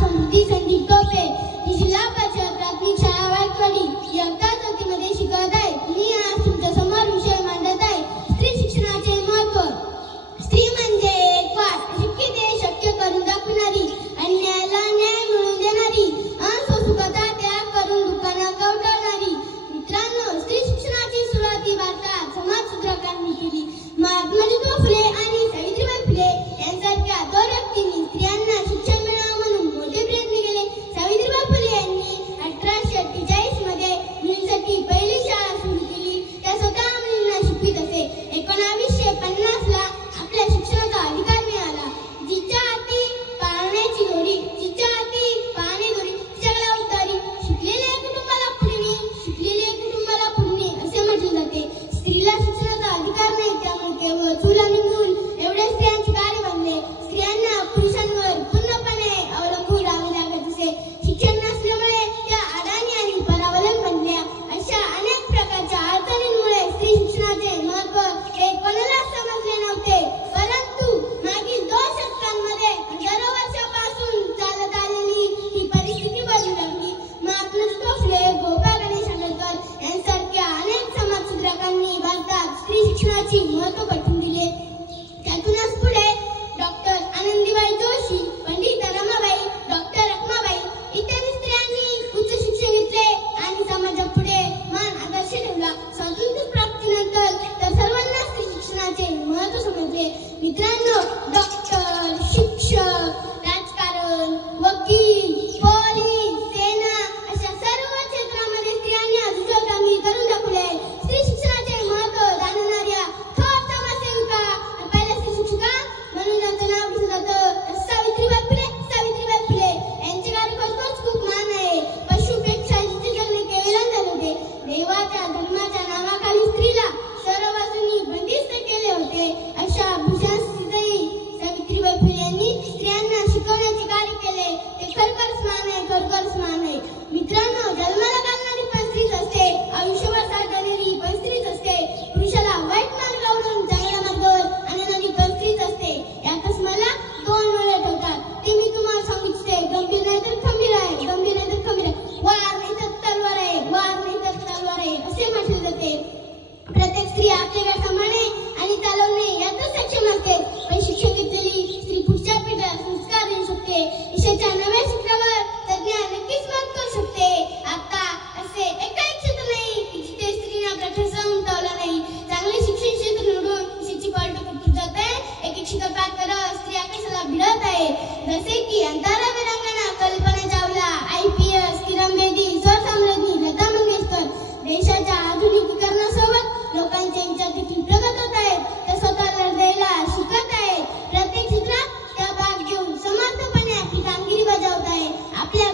समृद्धी संधी टोपे ही जिल्हा परिषद प्राथमिक शाळा वायकवाडी इयत्ता 4थी मध्ये शिकवत आहे. मी आज तुमच्या समोर विषय मांडत आहे स्त्री शिक्षणाचे महत्त्व. स्त्री म्हणजे एक वाट शक्य ते शक्य करून दाखवणारी, अन्यायाला न्याय मिळवून देणारी, असुखाचा त्याग करून दुःखाला कवटाळणारी. मित्रांनो, स्त्री शिक्षणाची सुरुवात भारतात समाजसुधारकांनी केली. महात्मा ज्योतिबा फुले आणि सावित्रीबाई फुले यांसारख्या थोर व्यक्तींनी स्त्रियांना शिक्षण मिळावं म्हणून मोठे प्रयत्न केले. सावित्रीबाई फुले यांनी 1848 मध्ये मुलींसाठी पहिली शाळा सुरू केली. त्या स्वतः मुलींना शिकवित असे. 1950 ला आपल्या शिक्षणाचा अधिकार मिळाला. जिच्या हाती पाळण्याची दोरी, जिच्या हाती पाळणे दोरी तिच्याकडे उतारी. शिकलेल्या कुटुंबाला पुढणे, शिकलेल्या कुटुंबाला पुढणे असे म्हटले जाते. स्त्रीला शिक्षणाचा अधिकार नाही, त्यामुळे केवळ चूल आणि मूल एवढे स्त्रियांचे कार्य बनले. स्त्रियांना पुरुषांवर पूर्णपणे अवलंबून राहावे लागत असे. शिक्षण नसल्यामुळे त्या अडाणी आणि परावलंबी बनल्या. अशा अनेक प्रकारच्या अडचणींमुळे स्त्री शिक्षणाचे महत्त्व हे कोणालाच समजले नव्हते. परंतु मागील 2 शतकांमध्ये हजारो वर्षापासून चालत आलेली ही परिस्थिती बदलू लागली. महात्मा ज्योतिबा फुले, गोपाळ गणेश आगरकर यांसारख्या अनेक समाजसुधारकांनी भारतात स्त्री शिक्षणाचे महत्त्व पटवून दिले. त्यातूनच पुढे डॉक्टर आनंदीबाई जोशी, पंडित रमाबाई, डॉक्टर रखमाबाई इत्यादी स्त्रियांनी उच्च शिक्षण घेतले आणि समाजापुढे मान आदर्श ठेवला. स्वातंत्र्य प्राप्तीनंतर तर सर्वांना स्त्री शिक्षणाचे महत्त्व समजले. मित्रांनो, डॉक्टर, शिक्षक, राजकारण, वकील, पोलीस, सेना अशा सर्व क्षेत्रामध्ये स्त्रियांनी अद्भुत कामगिरी करून दाखवली आहे. स्त्री शिक्षणाचे महत्त्व जाणणाऱ्या थोर समाजसेविका पहिल्या स्त्री शिक्षिका म्हणून त्यांचं नाव घेतलं जातं सावित्रीबाई फुले. सावित्रीबाई फुले यांचे कार्य खरोखरच खूप महान आहे. पशुपेक्षा जिचे जगणे केवलम झाले होते. देवाच्या धर्माच्या नावाखाली स्त्रीला सर्व बाजूंनी बंदिस्त केले होते. अशा भीषण स्थितीतही सावित्रीबाई फुले यांनी स्त्रियांना शिकवण्याचे कार्य केले. ते खरोखरच महान आहे, खरोखरच महान आहे. मित्रांनो, जन्माला घालणारी पण स्त्रीच असते, आयुष्यभर साथ देणारी पण स्त्रीच असते, पुरुषाला वाईट मार्गावरून चांगल्या मार्गावर आणणारी पण स्त्रीच असते. यातच मला 2 मुळे ठेवतात. ते मी तुम्हाला सांगू इच्छिते. गंभीर नाही तर खंबीर आहे, गंभीर नाही तर खंबीर आहे, वार नाही तर तलवार आहे, वार नाही तर तलवार आहे असे म्हटले जाते. प्रत्येक स्त्री आपले घर सांभाळणे आणि चालवणे यातच सक्षम असते. पण शिक्षण घेतलेली स्त्री पुढच्या पिढीला संस्कार देऊ शकते. यशाच्या नव्या शिखरावर तज्ञ नक्कीच मदत करू शकते. आता असे एकही क्षेत्र नाही की जिथे स्त्रीने आपला ठसा उमटवला नाही. चांगले शिक्षण क्षेत्र निवडून यशाची पावलं फुटत जात आहे. एक एक शिखर पार करत स्त्री आकाशाला भिडत आहे. जसे की अंतरा वीरांगना कल्पना चावला, IPS किरण बेदी, स्वसमृद्धी लता मंगेशकर. देशाच्या आधुनिकीकरणासोबत लोकांच्या विचार देखील प्रगत होत आहेत. त्या स्वतःला द्यायला शिकत आहेत. प्रत्येक क्षेत्रात त्या भाग घेऊन समर्थपणे आपली कामगिरी बजावत आहेत. आपल्या